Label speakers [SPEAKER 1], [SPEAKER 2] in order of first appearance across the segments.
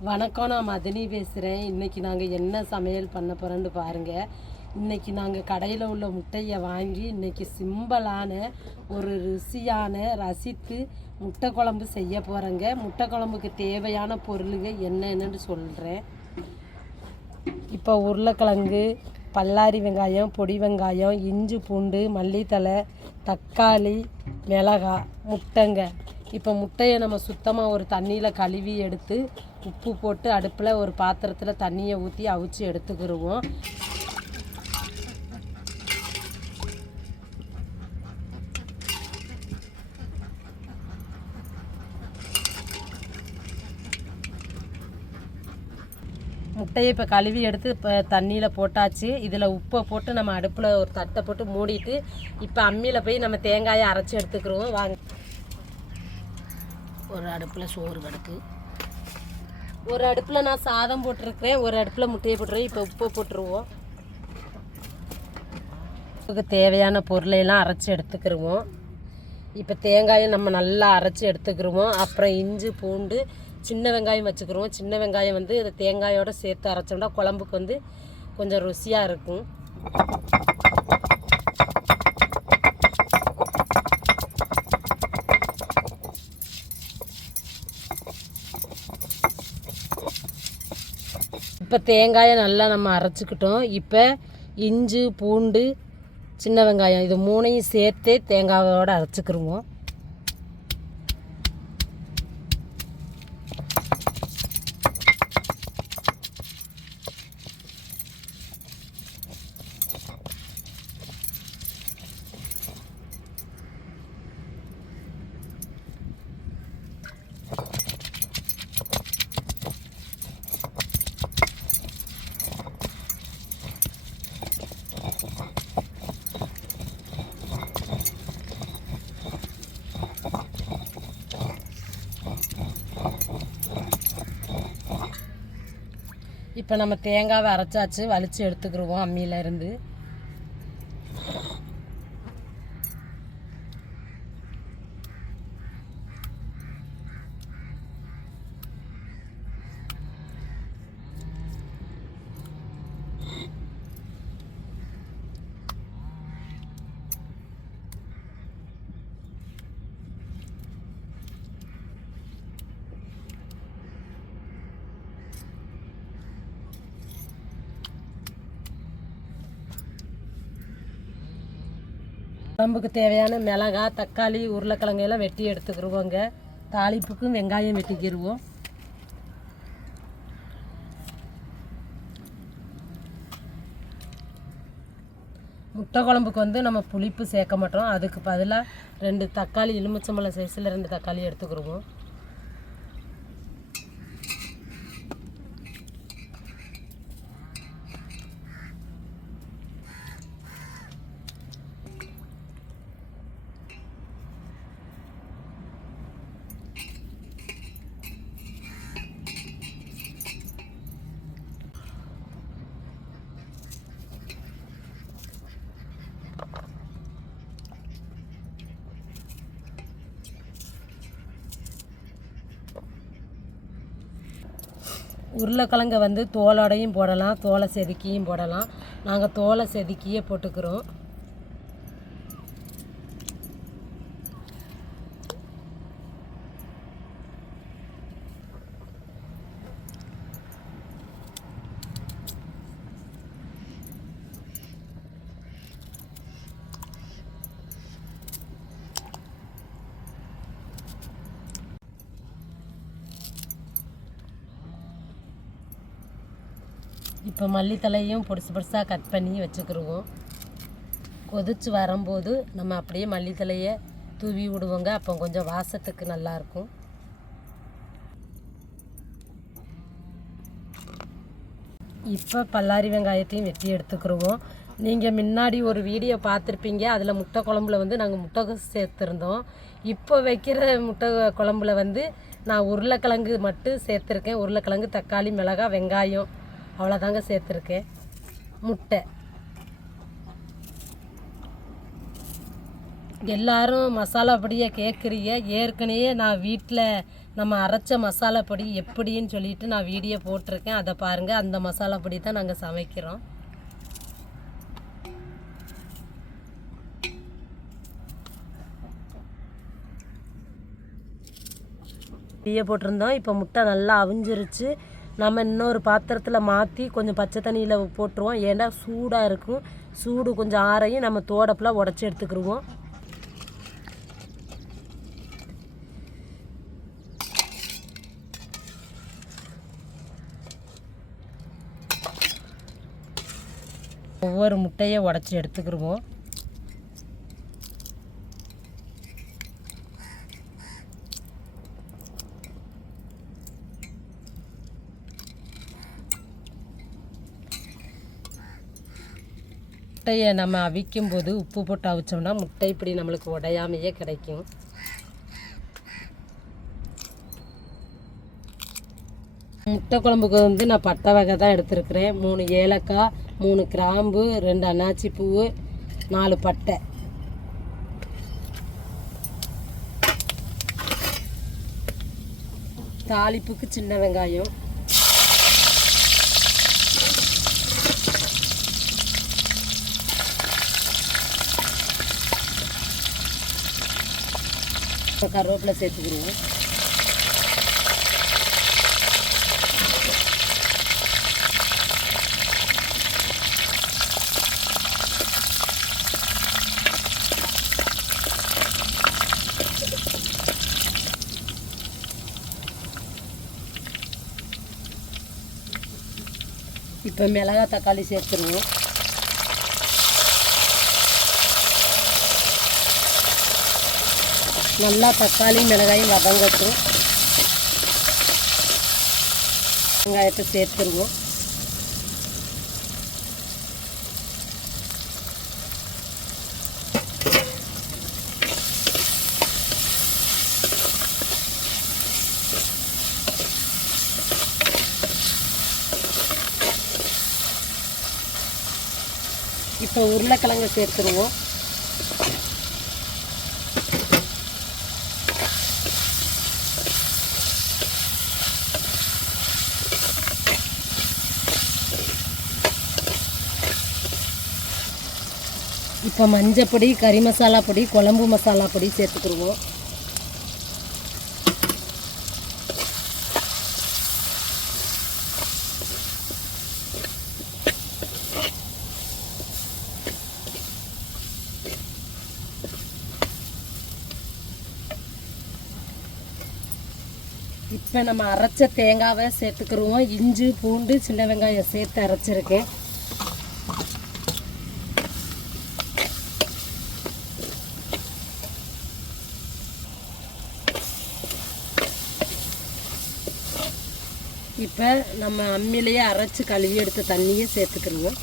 [SPEAKER 1] வணக்கம் நான் மதினி பேசுகிறேன் இன்றைக்கி நாங்கள் என்ன சமையல் பண்ண போகிறோன்னு பாருங்கள் இன்றைக்கி நாங்கள் கடையில் உள்ள முட்டையை வாங்கி இன்றைக்கி சிம்பிளான ஒரு ருசியான ரசித்து முட்டை குழம்பு செய்ய போகிறேங்க முட்டை குழம்புக்கு தேவையான பொருளுங்க என்னென்னு சொல்கிறேன் இப்போ உருளைக்கிழங்கு பல்லாரி வெங்காயம் பொடி வெங்காயம் இஞ்சி பூண்டு மல்லித்தலை தக்காளி மிளகா முட்டைங்க. இப்போ முட்டையை நம்ம சுத்தமாக ஒரு தண்ணியில் கழுவி எடுத்து உப்பு போட்டு அடுப்பில் ஒரு பாத்திரத்தில் தண்ணியை ஊற்றி அவிச்சு எடுத்துக்கிடுவோம் முட்டையை இப்போ கழுவி எடுத்து இப்போ தண்ணியில் போட்டாச்சு. இதில் உப்பை போட்டு நம்ம அடுப்பில் ஒரு தட்டை போட்டு மூடிட்டு இப்போ அம்மியில் போய் நம்ம தேங்காயை அரைச்சி எடுத்துக்கிறோம் வாங்க. ஒரு அடுப்பில் சோறு கிடக்கு. ஒரு அடுப்பில் நான் சாதம் போட்டிருக்கிறேன் ஒரு அடுப்பில் முட்டையை போட்டுருவேன் இப்போ உப்பு போட்டுருவோம். உப்புக்கு தேவையான பொருளையெல்லாம் அரைச்சி எடுத்துக்கிருவோம். இப்போ தேங்காயை நம்ம நல்லா அரைச்சி எடுத்துக்கிருவோம். அப்புறம் இஞ்சி பூண்டு சின்ன வெங்காயம் வச்சுக்கிருவோம். சின்ன வெங்காயம் வந்து இது தேங்காயோடு சேர்த்து அரைச்சோம்னா குழம்புக்கு வந்து கொஞ்சம் ருசியாக இருக்கும். இப்போ தேங்காயை நல்லா நம்ம அரைச்சிக்கிட்டோம். இப்போ இஞ்சி பூண்டு சின்ன வெங்காயம் இது மூணையும் சேர்த்தே தேங்காயோட அரைச்சிக்கிருவோம். இப்போ நம்ம தேங்காவை அரைச்சாச்சு வலித்து எடுத்துக்கிடுவோம் அம்மியிலேருந்து இருந்து குழம்புக்கு தேவையான மிளகாய் தக்காளி உருளைக்கிழங்கு எல்லாம் வெட்டி எடுத்துக்கிருவோங்க. தாளிப்புக்கும் வெங்காயம் வெட்டிக்கிடுவோம் முட்டை குழம்புக்கு வந்து நம்ம புளிப்பு சேர்க்க மாட்டோம். அதுக்கு பதிலாக ரெண்டு தக்காளி எலுமிச்சம்பழம் சைஸில் ரெண்டு தக்காளி எடுத்துக்கிருவோம். உருளைக்கிழங்க வந்து தோலோடையும் போடலாம் தோலை செதுக்கியும் போடலாம். நாங்கள் தோலை செதுக்கியே போட்டுக்கிறோம். இப்போ மல்லித்தலையும் பொடிசு பொடிசாக கட் பண்ணி வச்சுக்கிருவோம். கொதிச்சு வரும்போது நம்ம அப்படியே மல்லித்தலையை தூவி விடுவோங்க. அப்போ கொஞ்சம் வாசத்துக்கு நல்லாயிருக்கும். இப்போ பல்லாரி வெங்காயத்தையும் வெட்டி எடுத்துக்கிடுவோம் நீங்கள் முன்னாடி ஒரு வீடியோ பார்த்துருப்பீங்க. அதில் முட்டை குழம்புல வந்து நாங்கள் முட்டை சேர்த்துருந்தோம். இப்போ வைக்கிற முட்டை குழம்புல வந்து நான் உருளைக்கிழங்கு மட்டும் சேர்த்துருக்கேன். உருளைக்கிழங்கு தக்காளி மிளகாய் வெங்காயம் அவ்வளோதாங்க சேர்த்துருக்கேன் முட்டை. எல்லாரும் மசாலா பொடியை கேட்குறீங்க ஏற்கனவே நான் வீட்டில் நம்ம அரைச்ச மசாலா பொடி எப்படின்னு சொல்லிட்டு நான் வீடியோ போட்டிருக்கேன். அதை பாருங்கள் அந்த மசாலா பொடி தான் நாங்கள் சமைக்கிறோம். டீயை போட்டிருந்தோம். இப்போ முட்டை நல்லா அவிஞ்சிருச்சு. நம்ம இன்னொரு பாத்திரத்தில் மாற்றி கொஞ்சம் பச்சை தண்ணியில் போட்டுருவோம். ஏன்னா சூடாக இருக்கும். சூடு கொஞ்சம் ஆறையும் நம்ம தோடப்பெலாம் உடச்சி எடுத்துக்கிடுவோம் ஒவ்வொரு முட்டையை உடச்சி எடுத்துக்கிடுவோம் முட்டையை நம்ம அவிக்கும் போது உப்பு போட்டு அவிச்சோம்னா முட்டை இப்படி நம்மளுக்கு உடையாமையே கிடைக்கும். முட்டை குழம்புக்கு வந்து நான் பட்டை வகை தான் எடுத்திருக்கிறேன். மூணு ஏலக்காய் மூணு கிராம்பு ரெண்டு அன்னாச்சி பூவு நாலு பட்டை. தாளிப்புக்கு சின்ன வெங்காயம். கருவேப்பிலை சேர்த்துக்கிடுவோம். இப்போ மிளகா தக்காளி சேர்த்துருவோம். நல்லா தக்காளி மிளகாயும் வதங்கட்டும். வெங்காயத்தை சேர்த்துருவோம். இப்போ உருளைக்கிழங்கு சேர்த்துருவோம். இப்போ மஞ்சப்பொடி கறி மசாலா பொடி குழம்பு மசாலா பொடி சேர்த்துக்கிடுவோம். இப்போ நம்ம அரைச்ச தேங்காவை சேர்த்துக்கிடுவோம். இஞ்சி பூண்டு சின்ன வெங்காயம் சேர்த்து அரைச்சிருக்கேன். இப்போ நம்ம அம்மிலேயே அரைச்சி கழுவி எடுத்த தண்ணியை சேர்த்துக்கிடுவோம்.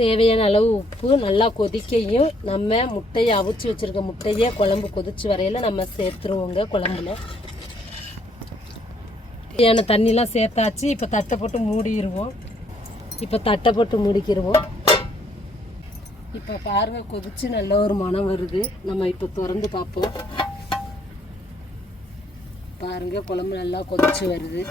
[SPEAKER 1] தேவையான அளவு உப்பு நல்லா கொதிக்கையும் நம்ம முட்டையை அவிச்சு வச்சுருக்க முட்டையை குழம்பு கொதிச்சு வரையில் நம்ம சேர்த்துருவோங்க குழம்புல. ஏன்னா தண்ணிலாம் சேர்த்தாச்சு. இப்போ தட்டை போட்டு மூடிடுவோம் இப்போ தட்டை போட்டு முடிக்கிடுவோம் இப்போ பார்வை கொதிச்சு நல்ல ஒரு மனம் வருது. நம்ம இப்போ திறந்து பார்ப்போம். பாருங்க குழம்பு நல்லா கொதிச்சு வருது.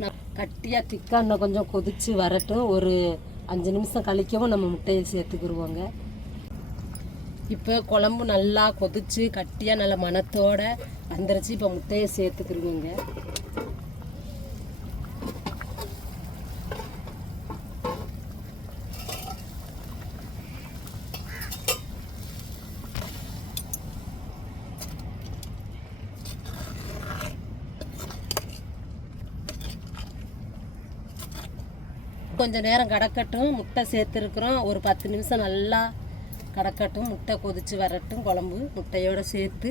[SPEAKER 1] நான் கட்டியாக திக்காக இன்னும் கொஞ்சம் கொதித்து வரட்டும். ஒரு அஞ்சு நிமிஷம் கழிக்கவும் நம்ம முட்டையை சேர்த்துக்கிருவோங்க. இப்போ குழம்பு நல்லா கொதித்து கட்டியாக நல்ல மணத்தோடு வந்துருச்சு. இப்போ முட்டையை சேர்த்துக்கிடுவோங்க கொஞ்சம் நேரம் கடக்கட்டும் முட்டை சேர்த்துருக்குறோம். ஒரு பத்து நிமிஷம் நல்லா கடக்கட்டும் முட்டை கொதிச்சு வரட்டும் குழம்பு முட்டையோடு சேர்த்து.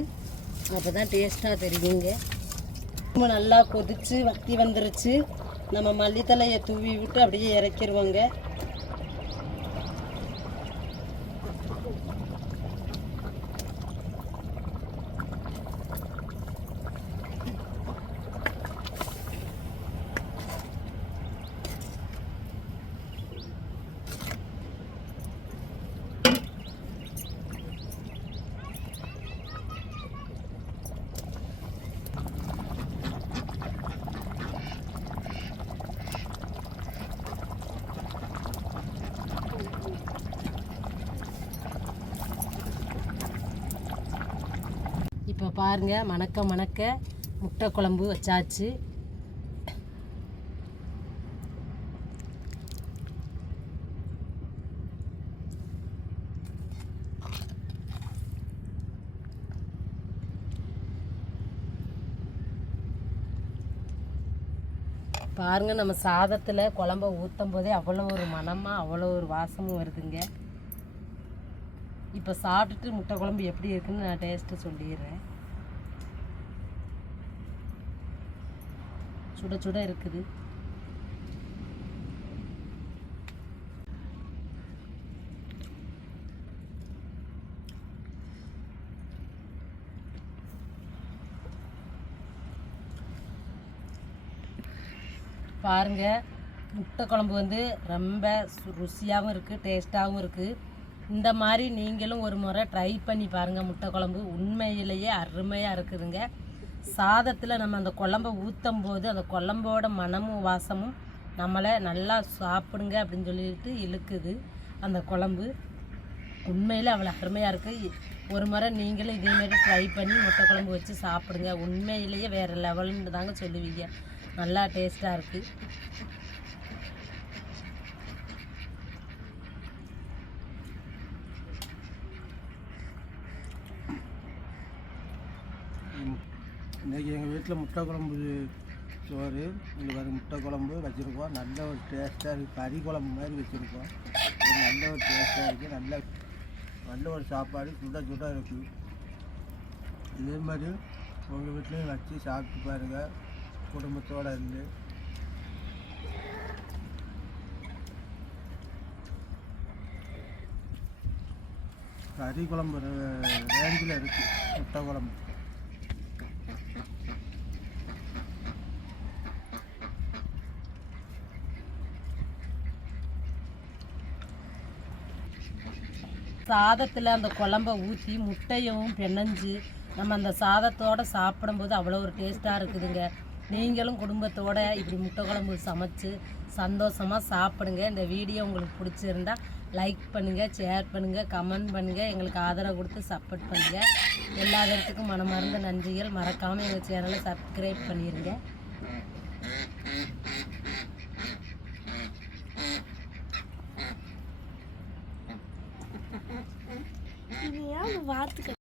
[SPEAKER 1] அப்போ தான் டேஸ்ட்டாக தெரியுங்க. ரொம்ப நல்லா கொதிச்சு வத்தி வந்துருச்சு. நம்ம மல்லித்தலையை தூவி விட்டு அப்படியே இறக்கிடுவோங்க பாருங்க மணக்க மணக்க முட்டை குழம்பு வச்சாச்சு. பாருங்க நம்ம சாதத்தில் குழம்ப ஊற்றும் போதே அவ்வளோ ஒரு மனமாக அவ்வளோ ஒரு வாசமும் வருதுங்க. இப்போ சாப்பிட்டுட்டு முட்டை குழம்பு எப்படி இருக்குன்னு நான் டேஸ்ட்டு சொல்லிடுறேன். சுட சுட இருக்குது. பாருங்க முட்டை குழம்பு வந்து ரொம்ப சு- ருசியாகவும் இருக்குது டேஸ்ட்டாகவும் இருக்குது இந்த மாதிரி நீங்களும் ஒரு முறை ட்ரை பண்ணி பாருங்கள் முட்டை குழம்பு. உண்மையிலேயே அருமையாக இருக்குதுங்க. சாதத்தில் நம்ம அந்த குழம்ப ஊற்றும் போது அந்த குழம்போட மனமும் வாசமும் நம்மளை நல்லா சாப்பிடுங்க அப்படின்னு சொல்லிட்டு இழுக்குது அந்த குழம்பு. உண்மையில் அவ்வளோ அருமையாக இருக்குது ஒரு முறை நீங்களும் இதேமாரி ட்ரை பண்ணி முட்டை குழம்பு வச்சு சாப்பிடுங்க. உண்மையிலேயே வேறு லெவலுன்னு தாங்க சொல்லுவீங்க. நல்லா டேஸ்ட்டாக இருக்குது
[SPEAKER 2] இன்றைக்கி எங்கள் வீட்டில் முட்டை குழம்பு சோறு இங்கே பாருங்க முட்டை குழம்பு வச்சுருக்கோம். நல்ல ஒரு டேஸ்ட்டாக இருக்குது கறி குழம்பு மாதிரி வச்சுருக்கோம். நல்ல ஒரு டேஸ்ட்டாக இருக்குது நல்ல நல்ல ஒரு சாப்பாடு. சுட சுட இருக்குது இதே மாதிரி உங்கள் வீட்லேயும் வச்சு சாப்பிட்டு பாருங்கள் குடும்பத்தோடு இருந்து. கறி குழம்பு ரேஞ்சில் இருக்குது முட்டை குழம்பு.
[SPEAKER 1] சாதத்தில் அந்த குழம்ப ஊற்றி முட்டையும் பிணைஞ்சு நம்ம அந்த சாதத்தோடு சாப்பிடும்போது அவ்வளோ ஒரு டேஸ்ட்டாக இருக்குதுங்க. நீங்களும் குடும்பத்தோடு இப்படி முட்டை குழம்பு சமைச்சு சந்தோஷமாக சாப்பிடுங்க. இந்த வீடியோ உங்களுக்கு பிடிச்சிருந்தா லைக் பண்ணுங்கள் ஷேர் பண்ணுங்கள் கமெண்ட் பண்ணுங்கள் எங்களுக்கு ஆதரவு கொடுத்து சப்போர்ட் பண்ணுங்கள் எல்லா இடத்துக்கும் மனமார்ந்த நன்றிகள். மறக்காமல் எங்கள் சேனலை சப்ஸ்கிரைப் பண்ணிடுங்க
[SPEAKER 3] बात कर